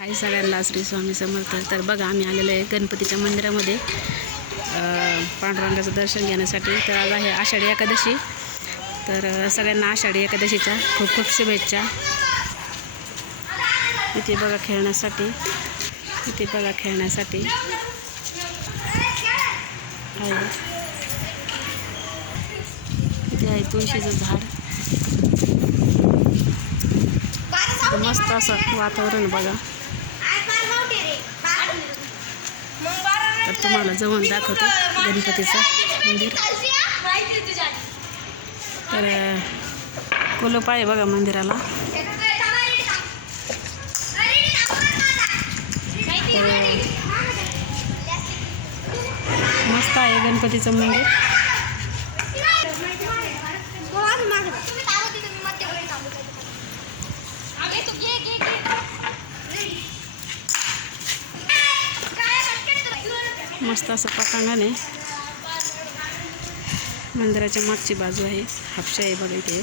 हाय सगळ्यांना श्री स्वामी समर्थ. तर बघा आम्ही आलेलो आहे गणपतीच्या मंदिरामध्ये. पांडुरंगाचं दर्शन घेण्यासाठी. तर आज आहे आषाढी एकादशी. तर सगळ्यांना आषाढी एकादशीच्या खूप खूप शुभेच्छा. इथे बघा खेळण्यासाठी. इथे बघा खेळण्यासाठी. आहे इथे आहे तुळशीचं झाड. मस्त असं वातावरण बघा. तर तुम्हाला जवळ दाखवतो गणपतीचं मंदिर. तर अं, आहे बघा मंदिराला. तर मस्त आहे गणपतीचं मंदिर. मस्त असं पटांगण आहे. मंदिराच्या मागची बाजू आहे. हापशा आहे बघा इथे